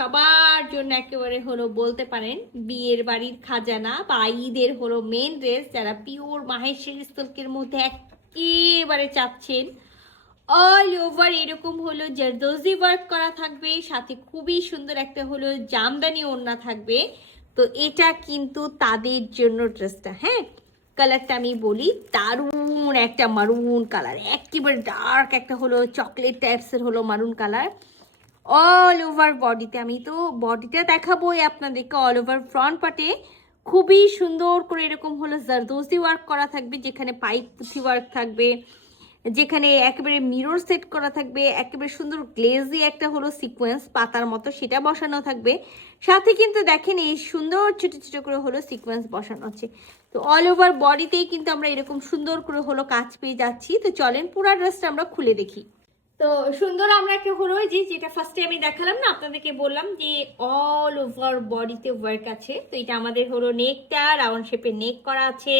সবার জন্য একেবারে হলো বলতে পারেন বিয়ের বাড়ির খাজানা বা ঈদের হলো মেন ড্রেস, যারা পিওর মাহেশ্বরী সিল্কের মধ্যে একেবারে চাচ্ছেন। অল ওভার এরকম হলো জারদোজি ওয়ার্ক করা থাকবে, সাথে খুবই সুন্দর একটা হলো জামদানি ওড়না থাকবে। তো এটা কিন্তু তাদের জন্য ড্রেসটা। হ্যাঁ, কালারটা আমি বলি, দারুণ একটা মারুন কালার, একেবারে ডার্ক একটা হলো চকলেট টাইপসের হলো মারুন কালার। অল ওভার বডিতে, আমি তো বডিটা দেখাবোই আপনাদেরকে, অল ওভার ফ্রন্ট পার্টে খুবই সুন্দর করে এরকম হলো জারদোজি ওয়ার্ক করা থাকবে, যেখানে পাইপ পুঁথি ওয়ার্ক থাকবে, যেখানে একেবারে মিরর সেট করা থাকবে, একেবারে সুন্দর গ্লেজি একটা হলো সিকোয়েন্স পাতার মতো সেটা বসানো থাকবে। সাথে কিন্তু দেখেন এই সুন্দর ছোট ছোট করে হলো সিকোয়েন্স বসানো আছে। তো অল ওভার বডিতেই কিন্তু আমরা এরকম সুন্দর করে হলো কাজ পেয়ে যাচ্ছি। তো চলেন পুরো ড্রেসটা আমরা খুলে দেখি। তো সুন্দর আমরা একটা হলো যেটা ফার্স্টে আমি দেখালাম না আপনাদেরকে, বললাম যে অল ওভার বডিতে ওয়ার্ক আছে। তো এটা আমাদের হলো নেকটা রাউন্ড শেপে নেক করা আছে।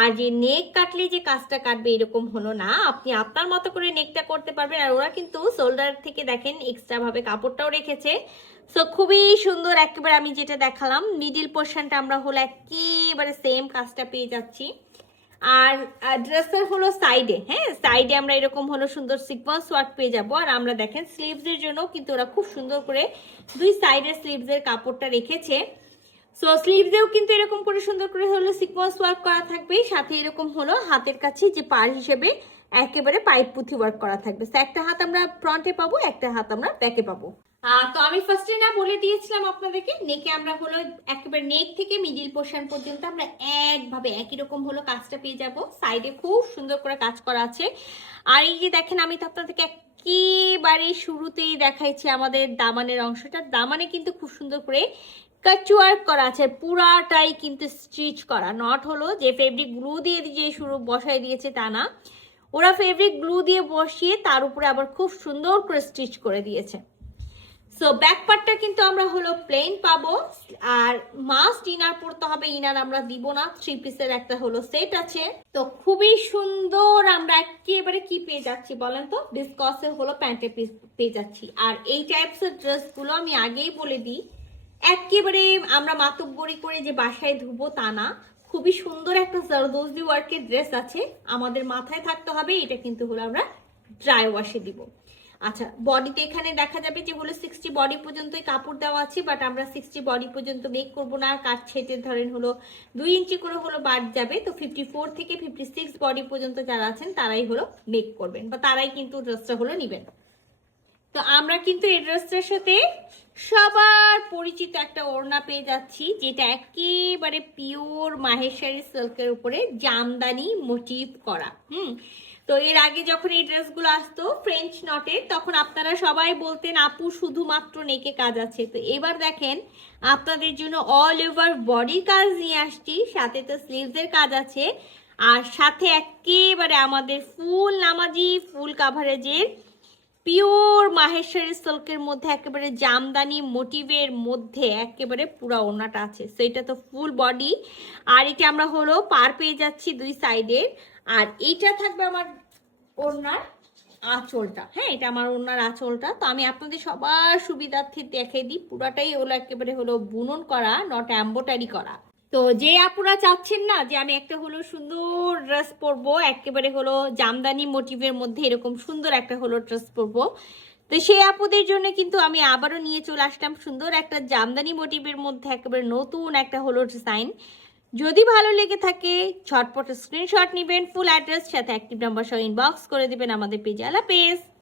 আর যে নেক কাটলে যে কাজটা কাটবে এরকম হলো না, আপনি আপনার মতো করে নেকটা করতে পারবেন। আর ওরা কিন্তু শোল্ডার থেকে দেখেন এক্সট্রা ভাবে কাপড়টাও রেখেছে। সো খুবই সুন্দর, একেবারে আমি যেটা দেখালাম মিডিল পোর্শনটা আমরা হলো একেবারে সেম কাজটা পেয়ে যাচ্ছি। আর ড্রেসের হলো সাইডে, হ্যাঁ সাইডে আমরা এরকম হলো সুন্দর সিকোয়েন্স ওয়ার্ক পেয়ে যাবো। আর আমরা দেখেন স্লিভসের জন্য কিন্তু ওরা খুব সুন্দর করে দুই সাইডের স্লিভসের কাপড়টা রেখেছে। সো স্লিভসেও কিন্তু এরকম করে সুন্দর করে হলো সিকোয়েন্স ওয়ার্ক করা থাকবে, সাথে এরকম হলো হাতের কাছে যে পার হিসেবে একেবারে পাইপ পুঁথি ওয়ার্ক করা থাকবে। তো একটা হাত আমরা ফ্রন্টে পাবো, একটা হাত আমরা ব্যাকে পাবো। তো আমি ফার্স্টে না বলে দিয়েছিলাম আপনাদেরকে, নেকে আমরা হলো একেবারে নেক থেকে মিডিল পোর্শন পর্যন্ত আমরা একভাবে একই রকম হলো কাজটা পেয়ে যাব। সাইডে খুব সুন্দর করে কাজ করা আছে। আর এই যে দেখেন, আমি তো আপনাদেরকে একেবারে শুরুতেই দেখাইছি আমাদের দামানের অংশটা। দামানে কিন্তু খুব সুন্দর করে কাটওয়ার্ক করা আছে, পুরাটাই কিন্তু স্টিচ করা, নট হলো যে ফেব্রিক গ্লু দিয়ে যে শুরু বসাই দিয়েছে তা না, ওরা ফেব্রিক গ্লু দিয়ে বসিয়ে তার উপরে আবার খুব সুন্দর করে স্টিচ করে দিয়েছে। সো ব্যাক পার্টটা কিন্তু আমরা হলো প্লেন পাবো। আর মাস্ট ইনার পড়তে হবে, ইনার আমরা দিব না, 3 পিসের একটা হলো সেট আছে। তো খুবই সুন্দর আমরা একেবারে কি পেয়ে যাচ্ছি বলেন তো, বিসকসের হলো প্যান্টের পিস পেয়ে যাচ্ছি। আর এই টাইপসের ড্রেসগুলো আমি আগেই বলে দিই, একেবারে আমরা মাতব্বরি করে যে বাসায় ধুবো তা না, খুবই সুন্দর একটা জারদোজি ওয়ার্কের ড্রেস আছে, আমাদের মাথায় থাকতে হবে এটা কিন্তু হলো আমরা ড্রাই ওয়াশে দিব। আচ্ছা, বডিতে এখানে দেখা যাবে যে হলো 60 বডি পর্যন্তই কাপড় দেওয়া আছে, বাট আমরা 60 বডি পর্যন্ত মেক করবো না, কাট ছেটে ধরেন হলো 2 ইঞ্চি করে হলো বাদ যাবে। তো 54 থেকে 56 বডি পর্যন্ত যারা আছেন তারাই হলো মেক করবেন বা তারাই কিন্তু ড্রেসটা হলো নিবেন। তো আমরা কিন্তু এই ড্রেসটার সাথে সবার পরিচিত একটা ওড়না পেয়ে যাচ্ছি, যেটা একেবারে পিওর মাহেশ্বরী সিল্কের উপরে জামদানি মোটিভ করা। তো এর আগে যখন এই ড্রেসগুলো আসতো ফ্রেঞ্চ নটে, তখন আপনারা সবাই বলতেন আপু শুধুমাত্র নেকে কাজ আছে। তো এবার দেখেন আপনাদের জন্য অল ওভার বডির কাজ নিয়ে আসছি, সাথে তো স্লিভসের কাজ আছে, আর সাথে একেবারে আমাদের ফুল নামাজি ফুল কাভারেজের পিওর মাহেশ্বরী সিল্কের মধ্যে একেবারে জামদানি মোটিভের মধ্যে একেবারে পুরো ওড়নাটা আছে। সো এটা তো ফুল বডি, আর এটা আমরা হলো পার পেয়ে যাচ্ছি দুই সাইডের। আর এইটা থাকবে আমার ওড়নার আঁচলটা, হ্যাঁ এটা আমার ওড়নার আঁচলটা। তো আমি আপনাদের সবার সুবিধার্থে দেখে দিই, পুরাটাই হলো একেবারে হলো বুনন করা, নট এম্বোটারি করা। তো যে আপুরা চাচ্ছেন না যে আমি একটা হলো সুন্দর ড্রেস পরবো, একেবারে হলো জামদানি মোটিভের মধ্যে এরকম সুন্দর একটা হলো ড্রেস পরবো, তো সেই আপুদের জন্য কিন্তু আমি আবারও নিয়ে চলে আসলাম সুন্দর একটা জামদানি মোটিভের মধ্যে একেবারে নতুন একটা হলো ডিজাইন। যদি ভালো লেগে থাকে ঝটপট স্ক্রিনশট নেবেন, ফুল অ্যাড্রেস সাথে অ্যাক্টিভ নাম্বার সহ ইনবক্স করে দিবেন আমাদের পেজে। আল্লাহ হাফেজ।